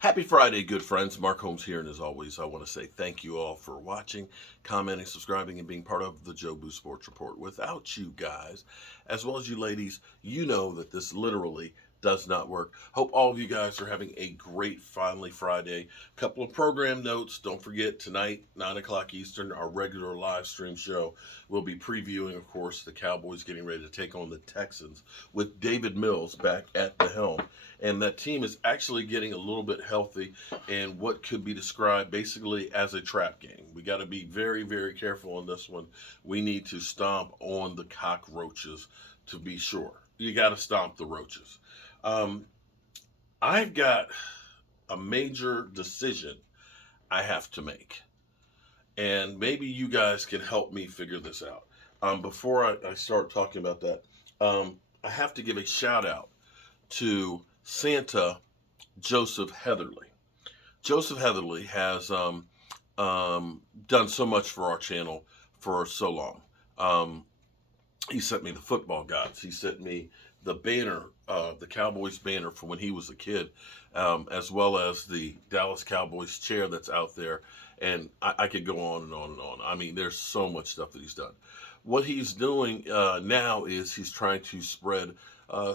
Happy Friday, good friends. Mark Holmes here, and as always, I want to say thank you all for watching, commenting, subscribing, and being part of the Joe Boo Sports Report. Without you guys, as well as you ladies, you know that this literally does not work. Hope all of you guys are having a great finally Friday. Couple of program notes. Don't forget tonight, 9 o'clock Eastern, our regular live stream show. We'll be previewing, of course, the Cowboys getting ready to take on the Texans with David Mills back at the helm. And that team is actually getting a little bit healthy and what could be described basically as a trap game. We got to be very, very careful on this one. We need to stomp on the cockroaches to be sure. You got to stomp the roaches. Um, I've got a major decision I have to make, and maybe you guys can help me figure this out. Before I start talking about that, I have to give a shout out to Santa Joseph Heatherly. Joseph Heatherly has done so much for our channel for so long. Um, he sent me the football gods. He sent me the banner, the Cowboys banner from when he was a kid, as well as the Dallas Cowboys chair that's out there. And I could go on and on and on. I mean, there's so much stuff that he's done. What he's doing now is he's trying to spread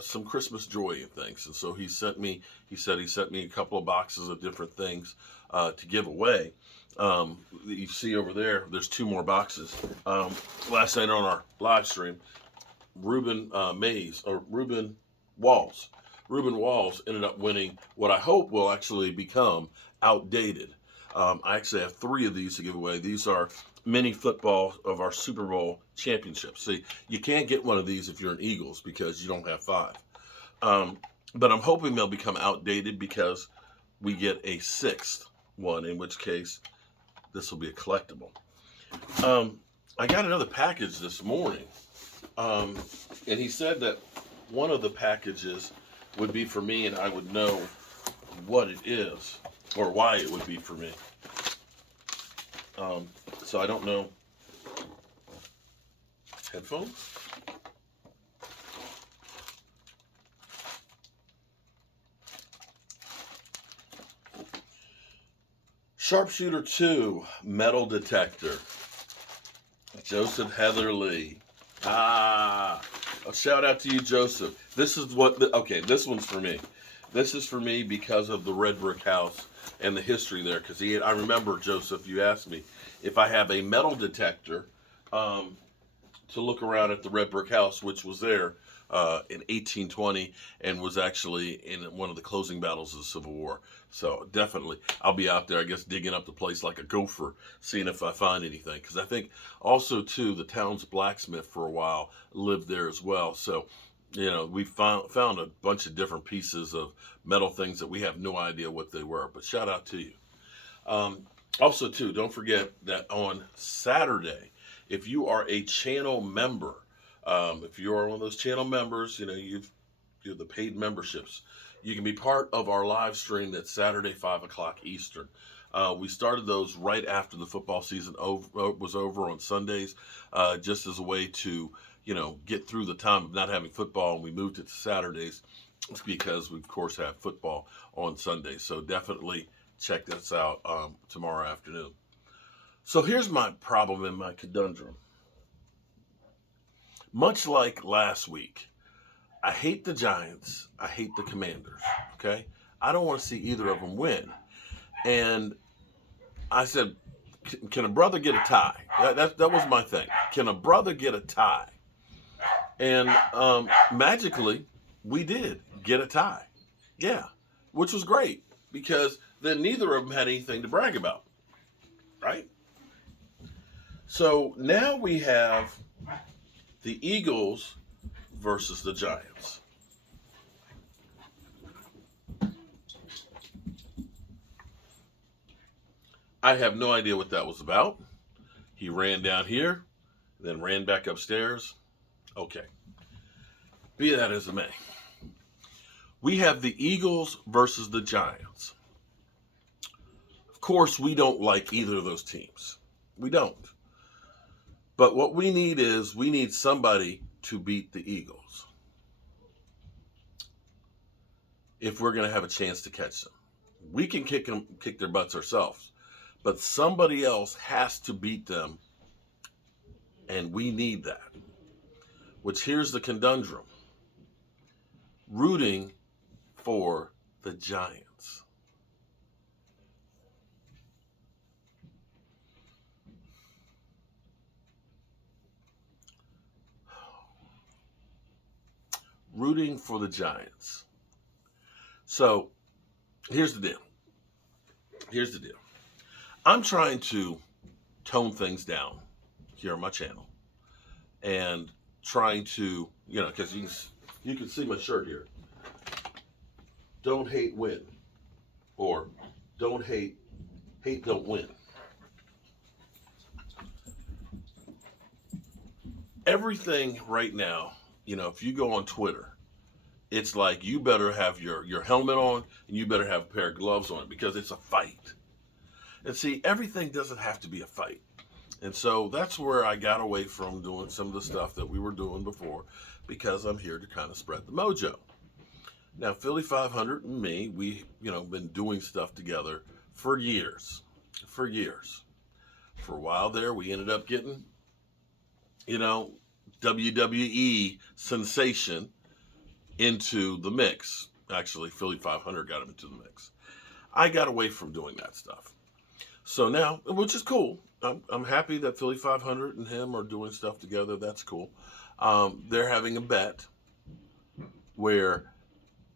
some Christmas joy and things. And so he said he sent me a couple of boxes of different things to give away. You see over there, there's two more boxes. Last night on our live stream, Ruben Walls. Ruben Walls ended up winning what I hope will actually become outdated. I actually have three of these to give away. These are mini football of our Super Bowl championship. See, you can't get one of these if you're an Eagles because you don't have five. But I'm hoping they'll become outdated because we get a sixth one, in which case this will be a collectible. I got another package this morning, and he said that one of the packages would be for me, and I would know what it is or why it would be for me. So I don't know. Headphones? Sharpshooter 2 metal detector. Joseph Heatherly. A shout out to you, Joseph. This this one's for me. This is for me because of the red brick house and the history there. Because I remember, Joseph, you asked me if I have a metal detector to look around at the red brick house, which was there in 1820 and was actually in one of the closing battles of the Civil War. So definitely, I'll be out there, I guess, digging up the place like a gopher, seeing if I find anything. Because I think also, too, the town's blacksmith for a while lived there as well. So, we found a bunch of different pieces of metal things that we have no idea what they were. But shout out to you. Also, too, don't forget that on Saturday, if you are a channel member, if you are one of those channel members, you're the paid memberships. You can be part of our live stream that's Saturday, 5 o'clock Eastern. We started those right after the football season was over on Sundays, just as a way to, get through the time of not having football, and we moved it to Saturdays because we, of course, have football on Sundays. So definitely check this out tomorrow afternoon. So here's my problem and my conundrum. Much like last week, I hate the Giants. I hate the Commanders. Okay? I don't want to see either of them win. And I said, can a brother get a tie? That was my thing. Can a brother get a tie? And magically, we did get a tie. Yeah, which was great because then neither of them had anything to brag about. Right? So now we have the Eagles versus the Giants. I have no idea what that was about. He ran down here, then ran back upstairs. Okay. Be that as it may. We have the Eagles versus the Giants. Of course, we don't like either of those teams. We don't. But what we need somebody to beat the Eagles if we're going to have a chance to catch them. We can kick their butts ourselves, but somebody else has to beat them, and we need that. Which, here's the conundrum: rooting for the Giants. Rooting for the Giants. So here's the deal. I'm trying to tone things down here on my channel, and trying to, because you can see my shirt here. Don't hate, win. Or don't hate, don't win. Everything right now, if you go on Twitter, it's like you better have your helmet on and you better have a pair of gloves on, because it's a fight. And see, everything doesn't have to be a fight. And so that's where I got away from doing some of the stuff that we were doing before, because I'm here to kind of spread the mojo. Now, Philly 500 and me, we, been doing stuff together for years. For a while there, we ended up getting, WWE sensation into the mix. Actually, Philly 500 got him into the mix. I got away from doing that stuff. So now, which is cool. I'm happy that Philly 500 and him are doing stuff together. That's cool. They're having a bet where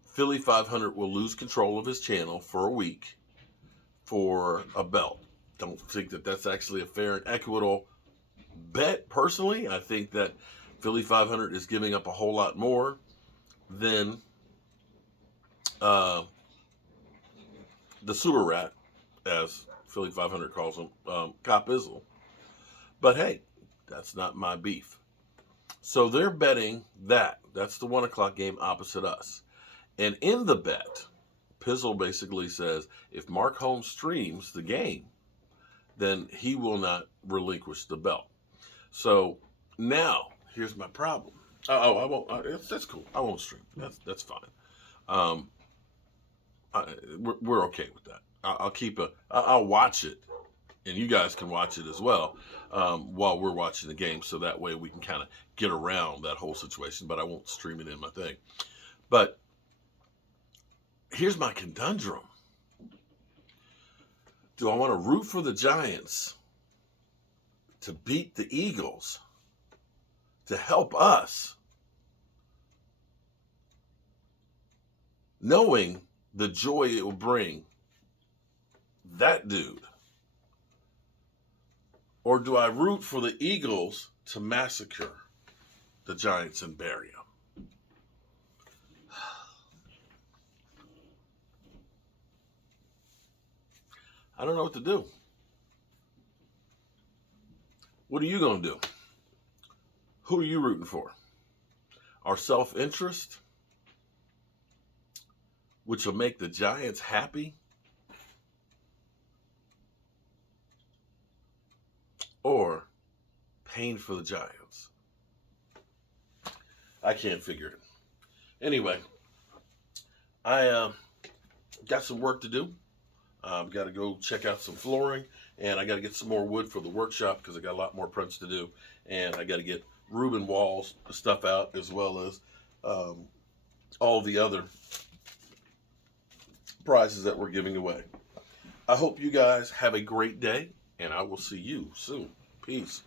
Philly 500 will lose control of his channel for a week for a belt. Don't think that that's actually a fair and equitable bet, personally. I think that Philly 500 is giving up a whole lot more than the Super Rat, as Philly 500 calls him, Cop Izzle. But hey, that's not my beef. So they're betting that. That's the 1 o'clock game opposite us. And in the bet, Pizzle basically says if Mark Holmes streams the game, then he will not relinquish the belt. So now, here's my problem. I won't. That's cool. I won't stream. That's fine. We're okay with that. I'll watch it, and you guys can watch it as well while we're watching the game, so that way we can kind of get around that whole situation. But I won't stream it in my thing. But here's my conundrum: do I want to root for the Giants to beat the Eagles to help us, knowing the joy it will bring that dude? Or do I root for the Eagles to massacre the Giants and bury them? I don't know what to do. What are you going to do? Who are you rooting for? Our self-interest, which will make the Giants happy? Or pain for the Giants? I can't figure it. Anyway, I got some work to do. I've got to go check out some flooring, and I got to get some more wood for the workshop because I got a lot more prints to do, and I got to get Reuben Walls stuff out, as well as all the other prizes that we're giving away. I hope you guys have a great day, and I will see you soon. Peace.